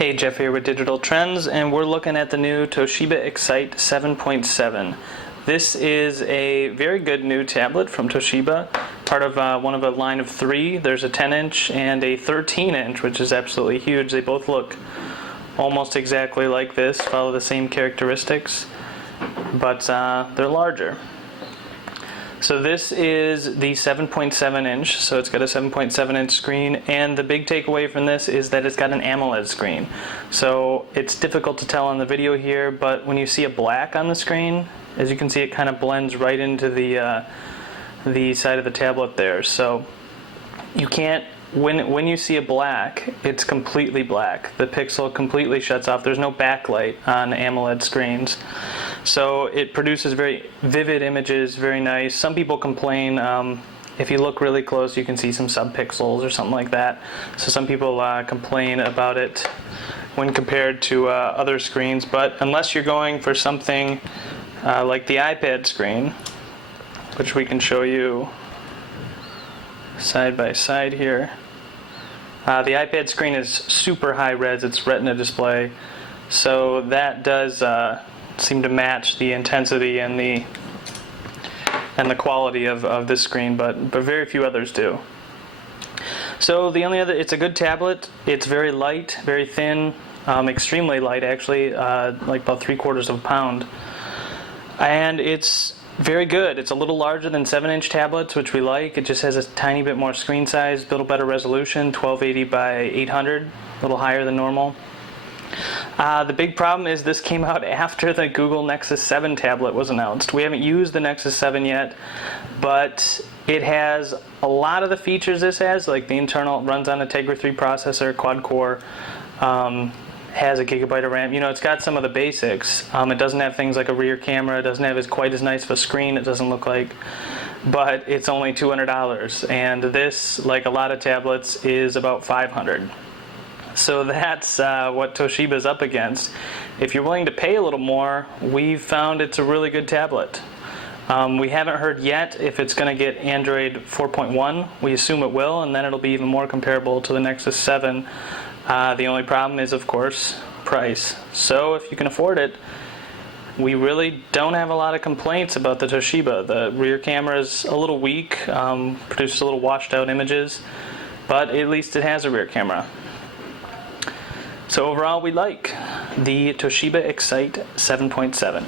Hey, Jeff here with Digital Trends, and we're looking at the new Toshiba Excite 7.7. This is a very good new tablet from Toshiba, part of one of a line of three. There's a 10-inch and a 13-inch, which is absolutely huge. They both look almost exactly like this, follow the same characteristics, but they're larger. So this is the 7.7 inch, so it's got a 7.7 inch screen, and the big takeaway from this is that it's got an AMOLED screen. So it's difficult to tell on the video here, but when you see a black on the screen, as you can see, it kind of blends right into the side of the tablet there. So you can't, when you see a black, it's completely black. The pixel completely shuts off. There's no backlight on AMOLED screens. So it produces very vivid images, very nice. Some people complain, if you look really close you can see some subpixels or something like that. So some people complain about it when compared to other screens, but unless you're going for something like the iPad screen, which we can show you side by side here. The iPad screen is super high res, it's Retina display, so that does seem to match the intensity and the quality of this screen, but very few others do. So the only other, it's a good tablet. It's very light, very thin, extremely light actually, like about 3/4 of a pound, and it's very good. It's a little larger than 7-inch tablets, which we like. It just has a tiny bit more screen size, a little better resolution, 1280 by 800, a little higher than normal. The big problem is this came out after the Google Nexus 7 tablet was announced. We haven't used the Nexus 7 yet, but it has a lot of the features this has, like the internal, runs on a Tegra 3 processor, quad-core, has a gigabyte of RAM. You know, it's got some of the basics. It doesn't have things like a rear camera, it doesn't have quite as nice of a screen, it doesn't look like, but it's only $200, and this, like a lot of tablets, is about $500. So that's what Toshiba's up against. If you're willing to pay a little more, we've found it's a really good tablet. We haven't heard yet if it's going to get Android 4.1. We assume it will, and then it'll be even more comparable to the Nexus 7. The only problem is, of course, price. So if you can afford it, we really don't have a lot of complaints about the Toshiba. The rear camera is a little weak, produces a little washed out images, but at least it has a rear camera. So overall, we like the Toshiba Excite 7.7.